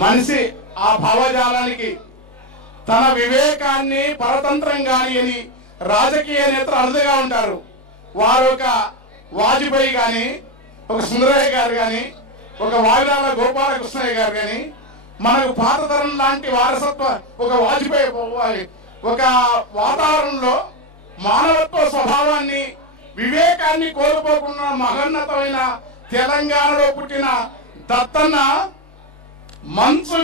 మనిషి ఆ భావజాలానికి తన వివేకాన్ని పరతంత్రం గాని అని రాజకీయ నేతలు అరుదుగా ఉంటారు. వారు ఒక వాజ్పేయి గాని, ఒక సుందరయ్య గారు గాని, ఒక వాయురాల గోపాలకృష్ణయ్య గారు గాని, మనకు పాత తరం లాంటి వారసత్వ ఒక వాజ్పేయి ఒక వాతావరణంలో మానవత్వ స్వభావాన్ని వివేకాన్ని కోల్పోకుండా మహోన్నతమైన తెలంగాణలో పుట్టిన దత్తన్న మంచు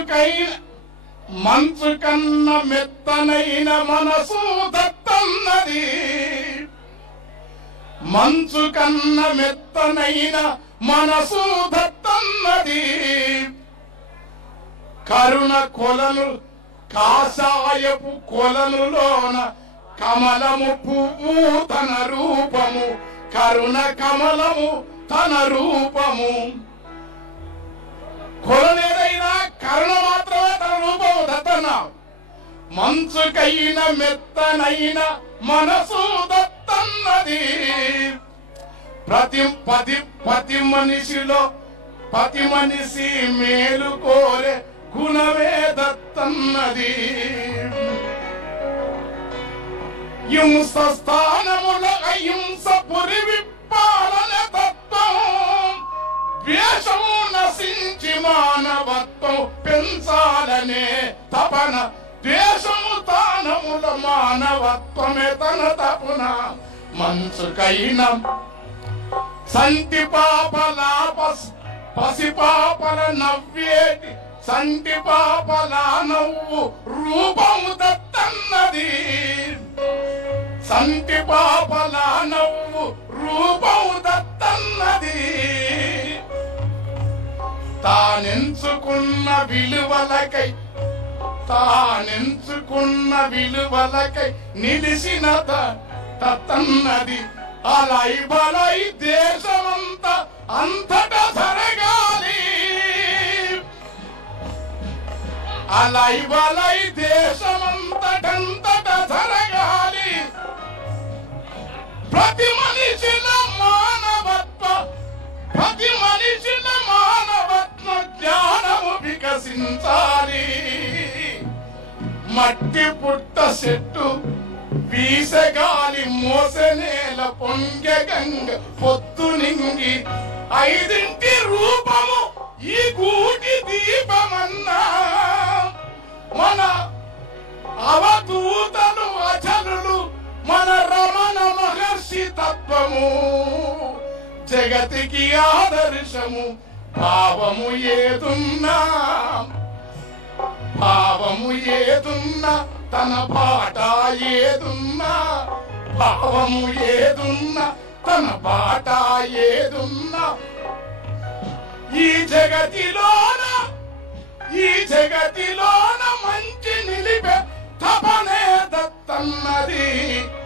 కన్న మెత్తనైన మనసు దత్తన్నది, మంచు కన్న మెత్తనైన మనసు దత్తన్నది, కరుణ కొలను కాషాయపు కొలనులోన కమలము పువ్వు తన రూపము, కరుణ కమలము తన రూపము. కొలనేదైనా కరుణ మాత్రమే తన రూపము దత్తన్న. మంచుకైన మెత్తనైన మనసు దత్తన్నది. ప్రతి మనిషిలో ప్రతి మనిషి మేలు కోరే గుణమే దత్తన్నది. హింస స్థానముల అహింస పురి విప్పాలనే తత్వం, ద్వేషము నశించి మానవత్వం పెంచాలనే తపన, ద్వేషము తానముల మానవత్వమే తన తపన. మంచుకైన సంటి పాపల పసిపాపల నవ్వేటి సంటి పాపల నవ్వు రూపము దత్తన్నది, సంటి పాపల నవ్వు రూపము దత్తన్నది. తానెంచుకున్న విలువలకై నిలిసిన దత్తన్నది. అలై బలై దేశమంతా అంతటా జరగాలి, అలై బలై దేశమంతటంతటా జరగాలి. ప్రతి మనిషిలో మానవత్వ జ్ఞానము వికసించాలి. మట్టి పుట్ట చెట్టు వీసగాలి మోసనేల పొంగె గంగ పొత్తు నింగి, ఐదింటి రూపము ఈ గూటి దీపమన్నా. మన అవధూతలు అచలులు మన రమణ మహర్షి తత్వము, జగతికి ఆదర్శము. భావము ఏదున్నా తన బాట ఏదున్నా, భావము ఏదున్నా తన బాట ఏదున్నా. ఈ జగతిలోన మంచి నిలిపే తపనే దత్తన్నది.